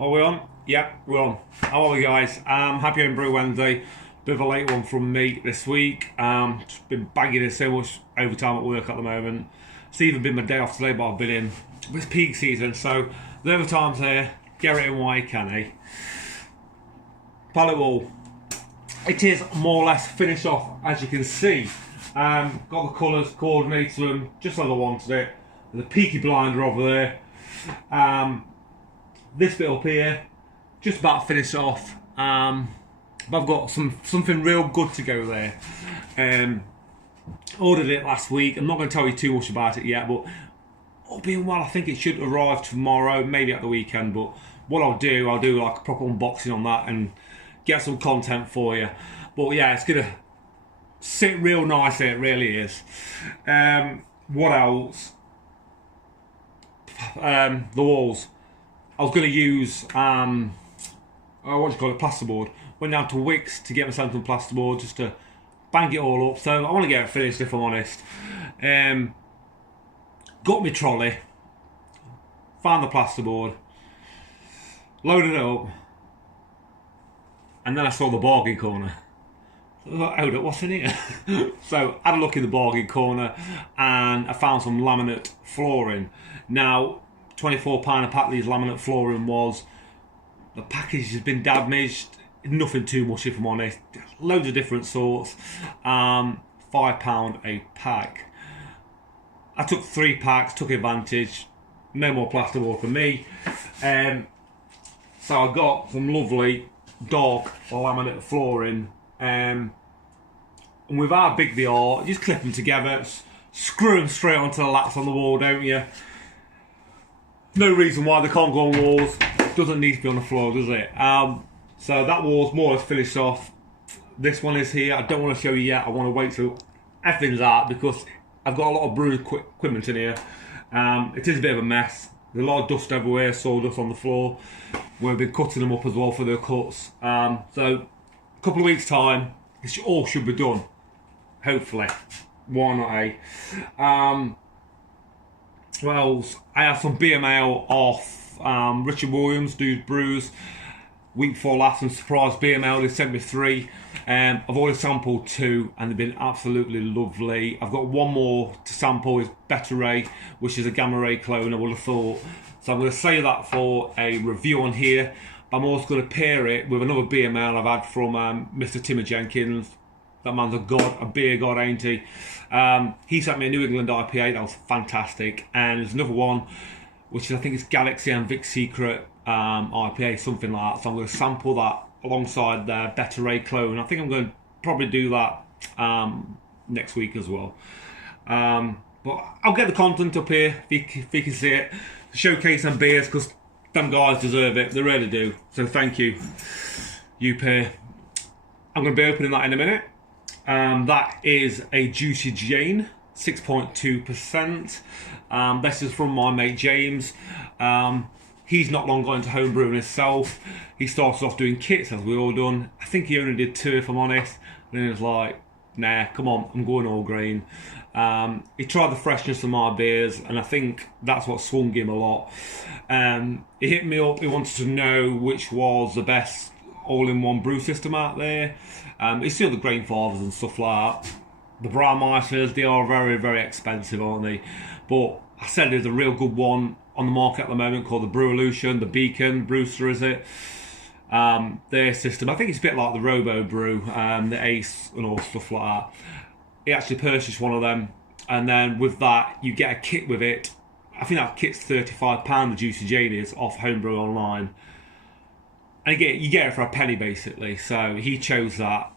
Are we on? Yep, we're on. How are we, guys? Happy Homebrew Wednesday. Bit of a late one from me this week. Just been bagging in so much overtime at work at the moment. It's even been my day off today, but I've been in. It's peak season, so the overtime's here. Get it in while you can, eh? Pallet wall. It is more or less finished off, as you can see. Got the colours coordinated to them, just like I wanted it. There's a peaky blinder over there. This bit up here, just about finished off. But I've got something real good to go there. Ordered it last week. I'm not going to tell you too much about it yet, but all being well, I think it should arrive tomorrow, maybe at the weekend. But what I'll do like a proper unboxing on that and get some content for you. But yeah, it's gonna sit real nice. It really is. What else? The walls. I was going to use what do you call it, plasterboard. Went down to Wicks to get myself some plasterboard just to bang it all up. So I want to get it finished, if I'm honest. Got my trolley, found the plasterboard, loaded it up, and then I saw the bargain corner. I thought, hold up, what's in here? So I had a look in the bargain corner and I found some laminate flooring. Now, £24 a pack these laminate flooring was. The package has been damaged. Nothing too much, if I'm honest. Loads of different sorts. £5 a pack. I took 3 packs, took advantage. No more plasterboard for me. So I got some lovely dark laminate flooring. And with how big they are, you just clip them together, screw them straight onto the lats on the wall, don't you? No reason why they can't go on walls. Doesn't need to be on the floor, does it? So that wall's more or less finished off. This one is here. I don't want to show you yet. I want to wait till everything's out because I've got a lot of brew equipment in here. It is a bit of a mess. There's a lot of dust everywhere, sawdust on the floor. We've been cutting them up as well for their cuts. So a couple of weeks' time, this all should be done. Hopefully. Why not, eh? What else? I have some Beermail off Richard Williams, Dude Brews. Week before last, and surprise Beermail, they sent me 3. I've already sampled 2 and they've been absolutely lovely. I've got one more to sample, is Beta Ray, which is a gamma ray clone, I would have thought. So I'm going to save that for a review on here. I'm also going to pair it with another Beermail I've had from Mr. Timmy Jenkins. That man's a god, a beer god, ain't he? He sent me a New England IPA, that was fantastic. And there's another one, which I think is Galaxy and Vic Secret IPA, something like that. So I'm going to sample that alongside the Beta Ray clone. I think I'm going to probably do that next week as well. But I'll get the content up here if you can see it. Showcase some beers because them guys deserve it. They really do. So thank you, you pair. I'm going to be opening that in a minute. That is a Juicy Jane, 6.2%. This is from my mate James. He's not long gone into homebrewing himself. He started off doing kits, as we all done. I think he only did 2, if I'm honest. And then he was like, nah, come on, I'm going all grain. He tried the freshness of my beers, and I think that's what swung him a lot. He hit me up, he wanted to know which was the best all-in-one brew system out there. It's still the grain fathers and stuff like that. The Braumeisters, they are very, very expensive, aren't they? But I said there's a real good one on the market at the moment called the Brevolution, the Beacon, Brewster is it? Their system, I think it's a bit like the Robo Brew, the Ace and all stuff like that. He actually purchased one of them, and then with that you get a kit with it. I think that kit's £35, the Juicy Jane is, off Homebrew Online. And you get it for a penny basically, so he chose that.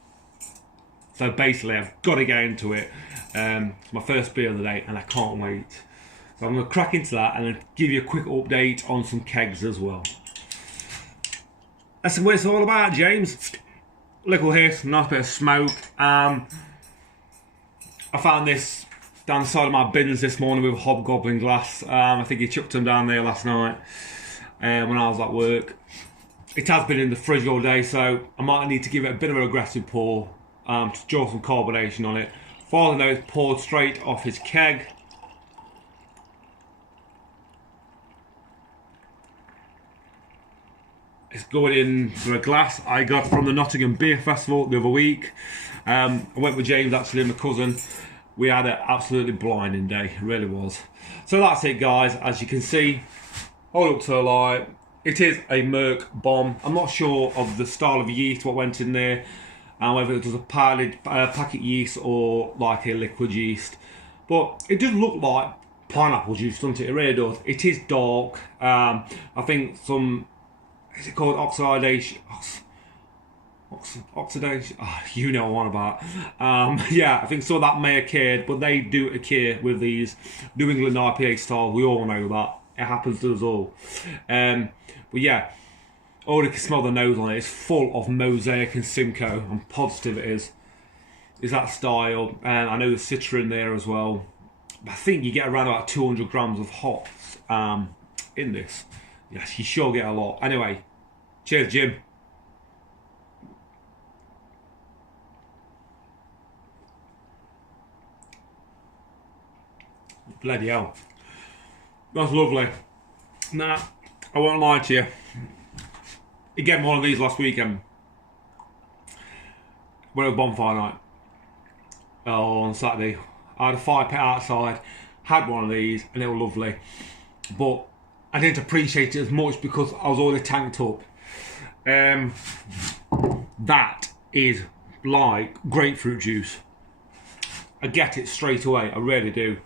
So basically I've got to get into it. It's my first beer of the day and I can't wait. So I'm going to crack into that and then give you a quick update on some kegs as well. That's what it's all about, James. Little hit, nice bit of smoke. I found this down the side of my bins this morning with hobgoblin glass. I think he chucked them down there last night when I was at work. It has been in the fridge all day, so I might need to give it a bit of an aggressive pour to draw some carbonation on it. As far as I know, it's poured straight off his keg. It's going into a glass I got from the Nottingham Beer Festival the other week. I went with James, actually, and my cousin. We had an absolutely blinding day, it really was. So that's it, guys. As you can see, hold up to the light. It is a Merc bomb. I'm not sure of the style of yeast, what went in there, and whether it was a packet yeast or like a liquid yeast. But it does look like pineapple juice, doesn't it? It really does. It is dark. I think some, is it called oxidation? Oxidation? Oh, you know what I'm about. Yeah, I think some of that may have occurred, but they do occur with these New England IPA style. We all know that. It happens to us all. But yeah, already can smell the nose on it. It's full of Mosaic and Simcoe. I'm positive it is. Is that style? And I know there's Citra in there as well. I think you get around about 200 grams of hops in this. Yes, you sure get a lot. Anyway, cheers, Jim. Bloody hell. That's lovely. Nah, I won't lie to you. Again, one of these last weekend. Went to bonfire night. On Saturday. I had a fire pit outside, had one of these, and they were lovely. But I didn't appreciate it as much because I was already tanked up. That is like grapefruit juice. I get it straight away, I really do.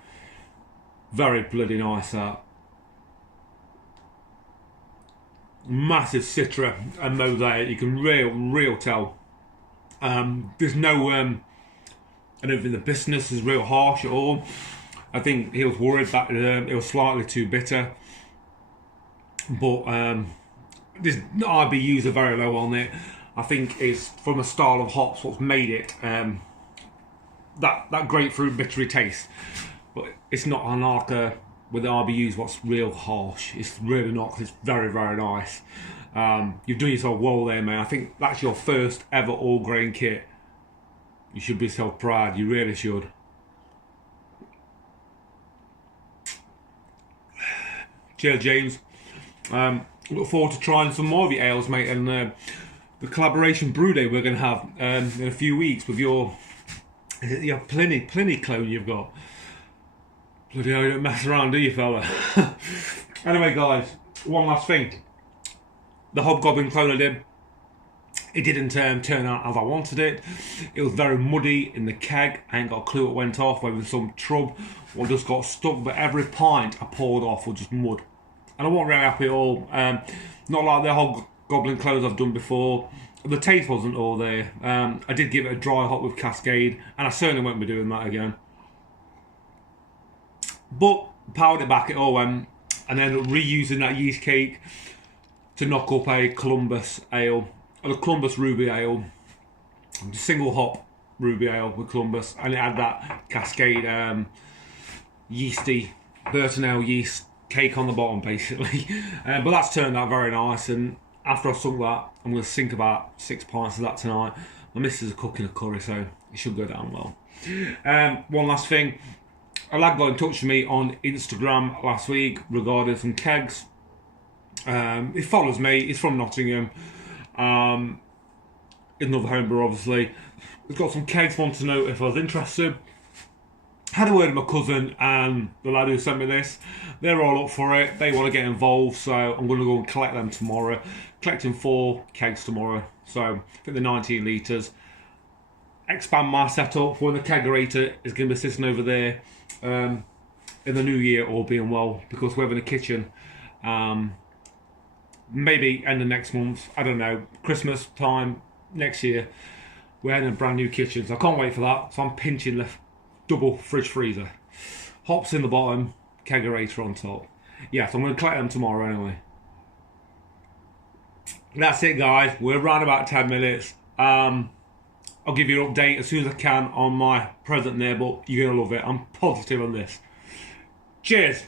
Very bloody nice, that. Massive Citra and Mosaic, you can real tell. There's no, I don't think the bitterness is real harsh at all. I think he was worried that it was slightly too bitter. But this IBUs are very low on it. I think it's from a style of hops what's made it that grapefruit bittery taste. But it's not an arca with the RBUs what's real harsh. It's really not, because it's very, very nice. You've done yourself well there, man. I think that's your first ever all grain kit. You should be so proud, you really should. Cheers, James. Look forward to trying some more of your ales, mate, and the collaboration brew day we're going to have in a few weeks with your Pliny clone you've got. Bloody hell, you don't mess around, do you, fella? Anyway, guys, one last thing. The Hobgoblin clone I did, it didn't turn out as I wanted it. It was very muddy in the keg. I ain't got a clue what went off, whether some trub or just got stuck, but every pint I poured off was just mud. And I wasn't really happy at all. Not like the Hobgoblin clones I've done before. The taste wasn't all there. I did give it a dry hop with Cascade, and I certainly won't be doing that again. But powered it back, it all went, and then reusing that yeast cake to knock up a Columbus ale, or a Columbus Ruby Ale, single hop Ruby Ale with Columbus, and it had that Cascade yeasty Burton Ale yeast cake on the bottom, basically. But that's turned out very nice, and after I've sunk that, I'm going to sink about 6 pints of that tonight. My missus is cooking a curry, so it should go down well. One last thing. A lad got in touch with me on Instagram last week regarding some kegs. He follows me, he's from Nottingham. He's another homebrewer, obviously. He's got some kegs, wanted to know if I was interested. Had a word with my cousin and the lad who sent me this. They're all up for it, they want to get involved, so I'm going to go and collect them tomorrow. Collecting 4 kegs tomorrow, so I think they're 19 litres. Expand my setup when the kegerator is going to be sitting over there in the new year, all being well, because we're having a kitchen maybe end of next month, I don't know, Christmas time next year, we're having a brand new kitchen, so I can't wait for that. So I'm pinching the double fridge freezer, hops in the bottom, kegerator on top. Yeah, so I'm going to collect them tomorrow anyway. That's it, guys, we're around about 10 minutes. I'll give you an update as soon as I can on my present there, but you're going to love it. I'm positive on this. Cheers.